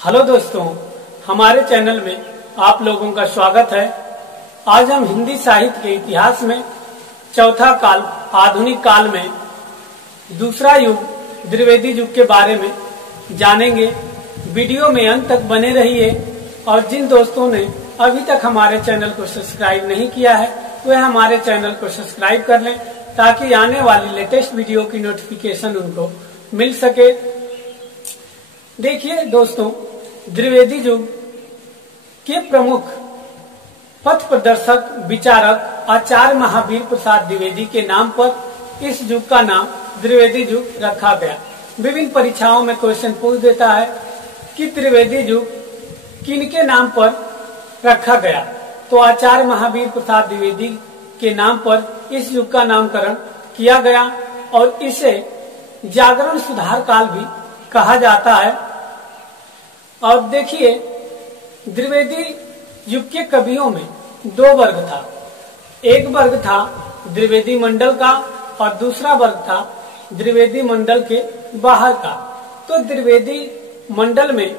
Hello दोस्तों, हमारे channel में आप लोगों का स्वागत है। आज हम हिंदी साहित्य के इतिहास में चौथा काल आधुनिक काल में दूसरा युग द्विवेदी युग के बारे में जानेंगे। वीडियो में अंत तक बने रहिए और जिन दोस्तों ने अभी तक हमारे चैनल को सब्सक्राइब नहीं किया है वह हमारे चैनल को सब्सक्राइब कर लें ताकि आने वाली लेटेस्ट वीडियो की नोटिफिकेशन उनको मिल सके। देखिए दोस्तों, द्विवेदी युग के प्रमुख पथ प्रदर्शक विचारक आचार्य महावीर प्रसाद द्विवेदी के नाम पर इस युग का नाम द्विवेदी युग रखा गया। विभिन्न परीक्षाओं में क्वेश्चन पूछ देता है कि द्विवेदी युग किनके नाम पर रखा गया, तो आचार्य महावीर प्रसाद द्विवेदी के नाम पर इस युग का नामकरण किया गया और इसे जागरण सुधार काल भी कहा जाता है। और देखिए, द्विवेदी युग के कवियों में दो वर्ग था। एक वर्ग था द्विवेदी मंडल का और दूसरा वर्ग था द्विवेदी मंडल के बाहर का। तो द्विवेदी मंडल में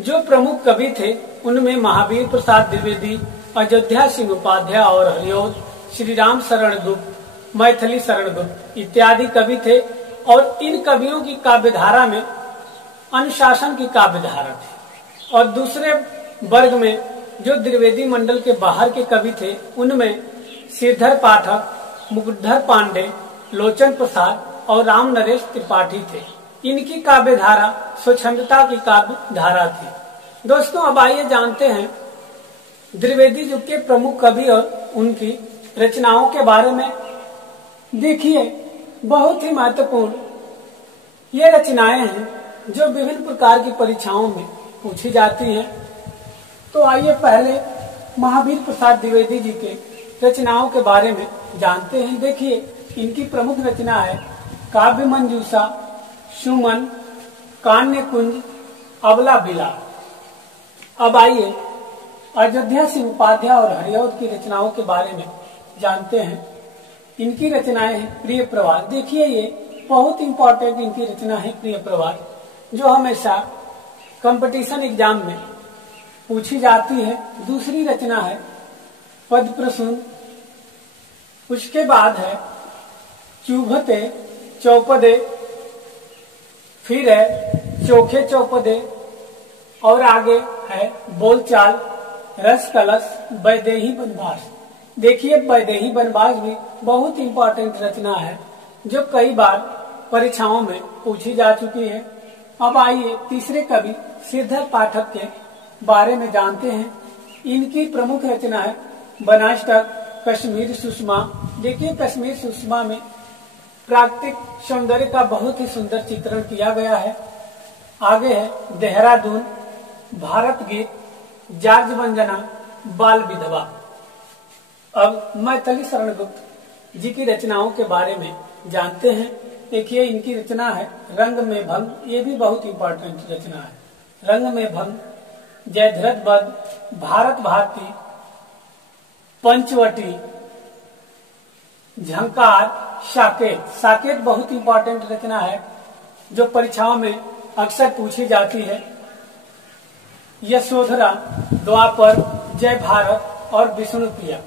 जो प्रमुख कवि थे उनमें महावीर प्रसाद द्विवेदी, अयोध्या सिंह उपाध्याय और हरिऔध, श्री राम शरण गुप्त, मैथिली शरण गुप्त इत्यादि कवि थे। और इन कवियों की काव्यधारा में अनुशासन की काव्यधारा थी। और दूसरे वर्ग में जो द्विवेदी मंडल के बाहर के कवि थे उनमें श्रीधर पाठक, मुकुटधर पांडे, लोचन प्रसाद और राम नरेश त्रिपाठी थे। इनकी काव्यधारा स्वच्छंदता की काव्यधारा थी। दोस्तों, अब आइए जानते हैं द्विवेदी युग के प्रमुख कवि और उनकी रचनाओं के बारे में। देखिए, बहुत ही महत्वपूर्ण ये रचनाएं हैं जो विभिन्न प्रकार की परीक्षाओं में पूछी जाती हैं। तो आइए पहले महावीर प्रसाद द्विवेदी जी के रचनाओं के बारे में जानते हैं। देखिए, इनकी प्रमुख रचना है काव्य मंजूषा, सुमन, कान्य कुंज, अबला बिला। अब आइए अयोध्या सिंह उपाध्याय और हरिऔध की रचनाओं के बारे में जानते हैं। इनकी रचनाएं हैं प्रिय प्रवास। देखिए, ये बहुत इंपॉर्टेंट इनकी रचना है प्रिय प्रवास, जो हमेशा कंपटीशन एग्जाम में पूछी जाती है। दूसरी रचना है पद प्रसून, उसके बाद है चुभते चौपदे, फिर है चोखे चौपदे और आगे है बोलचाल, रस कलश, वैदेही वनवास। देखिए, वैदेही वनवास भी बहुत इंपॉर्टेंट रचना है जो कई बार परीक्षाओं में पूछी जा चुकी है। अब आइए तीसरे कवि श्रीधर पाठक के बारे में जानते हैं। इनकी प्रमुख रचना है बनाष्टक, कश्मीर सुषमा। देखिए, कश्मीर सुषमा में प्राकृतिक सौंदर्य का बहुत ही सुंदर चित्रण किया गया है। आगे है देहरादून, भारत गीत, जार्ज वंदना, बाल विधवा। अब मैथिली शरण गुप्त जी की रचनाओं के बारे में जानते हैं। देखिए, इनकी रचना है रंग में भंग। ये भी बहुत इंपॉर्टेंट रचना है। रंग में भंग, जयध्रथ वध, भारत भारती, पंचवटी, झंकार, साकेत। साकेत बहुत इंपॉर्टेंट रचना है जो परीक्षाओं में अक्सर पूछी जाती है। यशोधरा, द्वापर, जय भारत और विष्णु प्रिया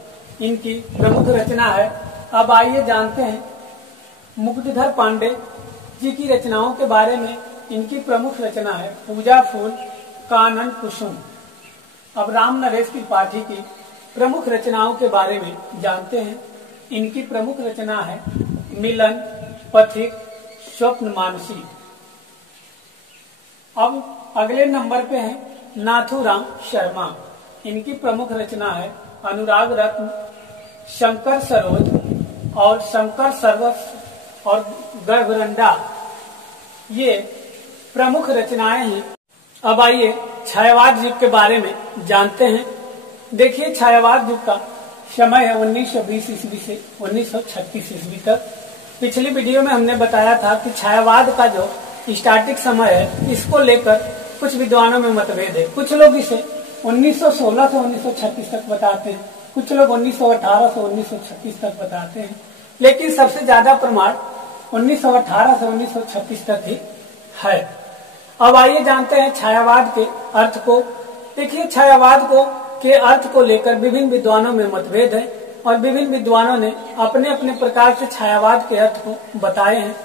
इनकी प्रमुख रचना है। अब आइए जानते हैं मुकुटधर पांडे जी की रचनाओं के बारे में। इनकी प्रमुख रचना है पूजा फूल, कानन कुसुम। अब राम नरेश त्रिपाठी की प्रमुख रचनाओं के बारे में जानते हैं। इनकी प्रमुख रचना है मिलन, पथिक, स्वप्न मानसी। अब अगले नंबर पे है नाथूराम शर्मा। इनकी प्रमुख रचना है अनुराग रत्न, शंकर सरोज और शंकर सर्वस और गर्भरंडा। ये प्रमुख रचनाएं हैं। अब आइए छायावाद युग के बारे में जानते हैं। देखिए, छायावाद युग का समय है 1920 ईस्वी से 1936 ईस्वी तक। पिछली वीडियो में हमने बताया था कि छायावाद का जो स्टार्टिंग समय है इसको लेकर कुछ विद्वानों में मतभेद है। कुछ लोग इसे 1916 से 1936 तक बताते हैं, कुछ लोग 1918 से 1936 तक बताते हैं, लेकिन सबसे ज्यादा प्रमाण 1918 से 1936 तक ही है। अब आइए जानते हैं छायावाद के अर्थ को। देखिए, छायावाद को के अर्थ को लेकर विभिन्न विद्वानों में मतभेद है और विभिन्न विद्वानों ने अपने अपने प्रकार से छायावाद के अर्थ को बताए हैं।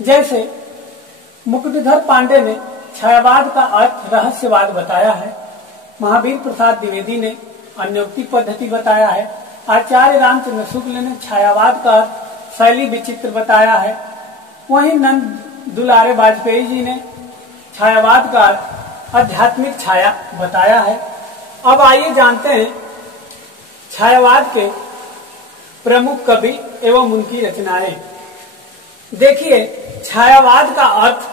जैसे मुकुटधर पांडे ने छायावाद का अर्थ रहस्यवाद बताया है, महावीर प्रसाद द्विवेदी ने अन्योक्ति पद्धति बताया है, आचार्य रामचंद्र शुक्ल ने छायावाद का अर्थ शैली विचित्र बताया है, वहीं नंद दुलारे वाजपेयी जी ने छायावाद का अर्थ आध्यात्मिक छाया बताया है। अब आइए जानते हैं छायावाद के प्रमुख कवि एवं उनकी रचनाएं। देखिए, छायावाद का अर्थ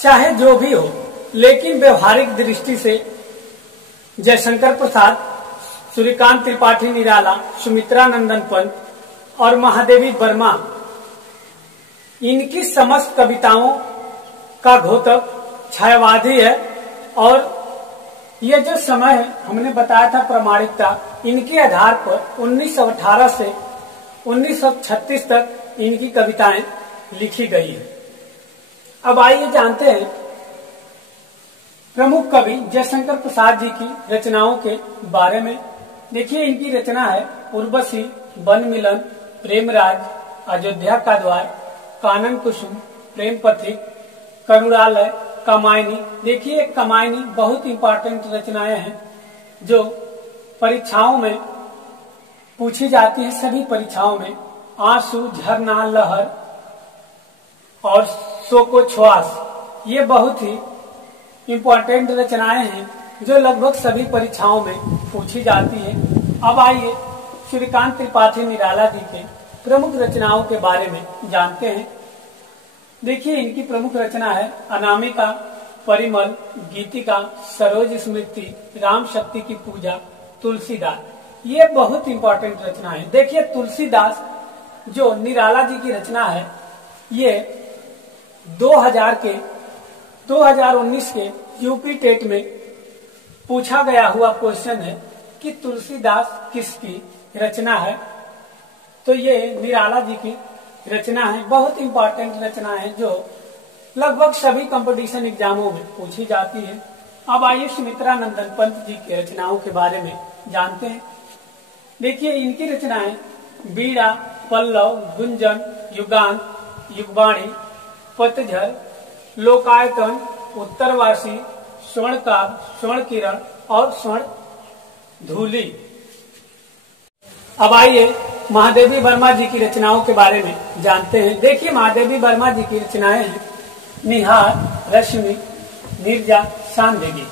चाहे जो भी हो, लेकिन व्यवहारिक दृष्टि से जयशंकर प्रसाद, सूर्यकांत त्रिपाठी निराला, सुमित्रा नंदन पंत और महादेवी वर्मा, इनकी समस्त कविताओं का घोतक छायावादी है। और ये जो समय है हमने बताया था प्रामाणिकता, इनके आधार पर 1918 से 1936 तक इनकी कविताएं लिखी गई है। अब आइए जानते हैं प्रमुख कवि जयशंकर प्रसाद जी की रचनाओं के बारे में। देखिए, इनकी रचना है उर्वशी, वन मिलन, प्रेमराज, अयोध्या का द्वार, कानन कुसुम, प्रेम पथिक, करुणालय, कामायनी। देखिए, कामायनी बहुत इंपॉर्टेंट रचनाएं हैं जो परीक्षाओं में पूछी जाती है, सभी परीक्षाओं में। आंसू, झरना, लहर और शोको छ्वास, ये बहुत ही इंपॉर्टेंट रचनाएं हैं जो लगभग सभी परीक्षाओं में पूछी जाती है। अब आइए सूर्यकांत त्रिपाठी निराला जी के प्रमुख रचनाओं के बारे में जानते हैं। देखिए, इनकी प्रमुख रचना है अनामिका, परिमल, गीतिका, सरोज स्मृति, राम शक्ति की पूजा, तुलसीदास। ये बहुत इंपॉर्टेंट रचना है। देखिए, तुलसीदास जो निराला जी की रचना है, ये 2019 के यूपी टेट में पूछा गया हुआ क्वेश्चन है कि तुलसीदास किसकी रचना है। तो ये निराला जी की रचना है, बहुत इंपॉर्टेंट रचना है जो लगभग सभी कंपटीशन एग्जामों में पूछी जाती है। अब आइए सुमित्रा नंदन पंत जी की रचनाओं के बारे में जानते हैं। देखिए, इनकी रचनाएं बीड़ा, पल्लव, गुंजन, युगांत, युगवाणी, पतझर, लोकायतन, उत्तरवासी, स्वर्णकाव, स्वर्ण किरण और स्वर्ण धूली। अब आइए महादेवी वर्मा जी की रचनाओं के बारे में जानते हैं। देखिए, महादेवी वर्मा जी की रचनाएं हैं निहार, रश्मि, नीरजा, सांध्य।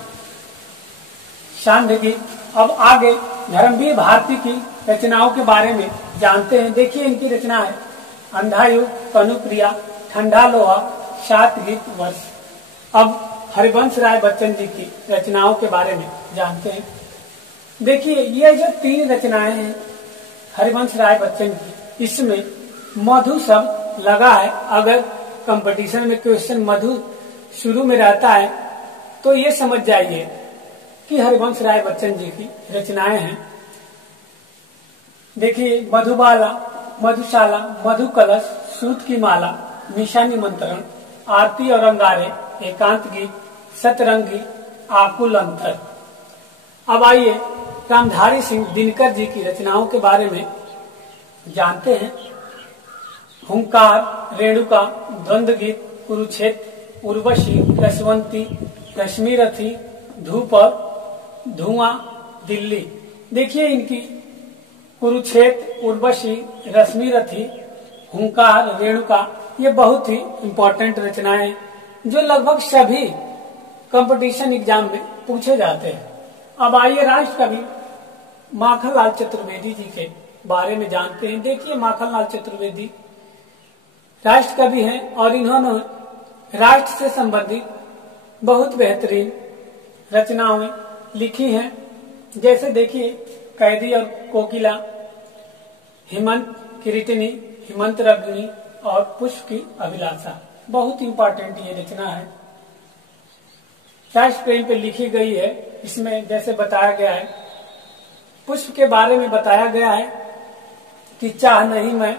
अब आगे धर्मवीर भारती की रचनाओं के बारे में जानते हैं। देखिए, इनकी रचना है अंधायुग, कनुप्रिया, ठंडा लोहा, 7 गीत वर्ष। अब हरिवंश राय बच्चन जी की रचनाओं के बारे में जानते हैं। देखिए, ये जो 3 रचनाएं हैं हरिवंश राय बच्चन की, इसमें मधु शब्द लगा है। अगर कंपटीशन में क्वेश्चन मधु शुरू में रहता है तो ये समझ जाइए कि हरिवंश राय बच्चन जी की रचनाएं हैं। देखिए, मधुबाला, मधुशाला, मधु कलश, सूत की माला, निशा निमंत्रण, आरती और अंगारे, एकांत गीत, सतरंगी, आकुल अंतर। अब आइए रामधारी सिंह दिनकर जी की रचनाओं के बारे में जानते हैं। हुंकार, रेणुका, द्वंद्व गीत, कुरुक्षेत्र, उर्वशी, रसवंती, रश्मिरथी, धूप और धुआं, दिल्ली। देखिए, इनकी कुरुक्षेत्र, उर्वशी, रश्मिरथी, हुंकार, रेणुका, ये बहुत ही इंपॉर्टेंट रचनाएं जो लगभग सभी कंपटीशन एग्जाम में पूछे जाते हैं। अब आइए राष्ट्र कवि माखनलाल चतुर्वेदी जी के बारे में जानते हैं। देखिए, माखनलाल चतुर्वेदी राष्ट्र कवि हैं और इन्होंने राष्ट्र से संबंधित बहुत बेहतरीन रचनाएं लिखी हैं। जैसे देखिए, कैदी और कोकिला, हेमंत किरीटिनी, हेमंत रग्नि और पुष्प की अभिलाषा, बहुत इंपॉर्टेंट ये रचना है। राष्ट्र प्रेम पे लिखी गई है। इसमें जैसे बताया गया है, पुष्प के बारे में बताया गया है कि चाह नहीं मैं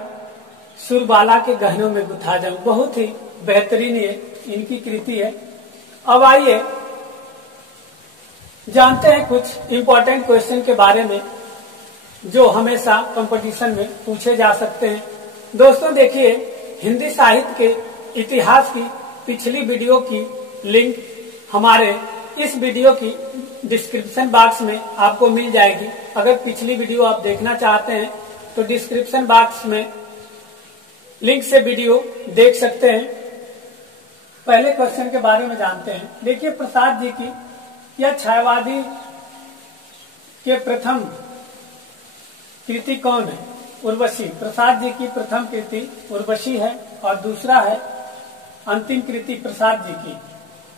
सुरबाला के गहनों में गुथा जाऊं। बहुत ही बेहतरीन ये इनकी कृति है। अब आइए जानते हैं कुछ इम्पोर्टेंट क्वेश्चन के बारे में जो हमेशा कंपटीशन में पूछे जा सकते हैं। दोस्तों देखिए, हिंदी साहित्य के इतिहास की पिछली वीडियो की लिंक हमारे इस वीडियो की डिस्क्रिप्शन बॉक्स में आपको मिल जाएगी। अगर पिछली वीडियो आप देखना चाहते हैं तो डिस्क्रिप्शन बॉक्स में लिंक से वीडियो देख सकते हैं। पहले क्वेश्चन के बारे में जानते हैं। देखिए, प्रसाद जी की यह छायावादी के प्रथम कृति कौन है? उर्वशी। प्रसाद जी की प्रथम कृति उर्वशी है और दूसरा है अंतिम कृति प्रसाद जी की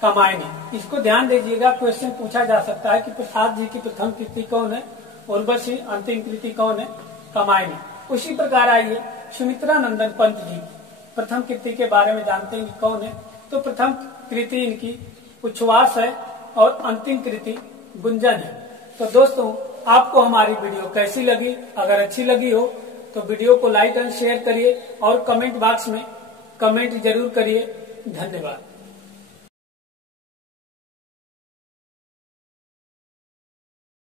कामायनी। इसको ध्यान दीजिएगा, क्वेश्चन पूछा जा सकता है कि प्रसाद जी की प्रथम कृति कौन है? उर्वशी। अंतिम कृति कौन है? कामायनी। उसी प्रकार आइए सुमित्रा नंदन पंत जी प्रथम कृति के बारे में जानते हैं कि कौन है। तो प्रथम कृति इनकी उच्छ्वास है और अंतिम कृति गुंजन है। तो दोस्तों, आपको हमारी वीडियो कैसी लगी? अगर अच्छी लगी हो तो वीडियो को लाइक एंड शेयर करिए और कमेंट बॉक्स में कमेंट जरूर करिए। धन्यवाद।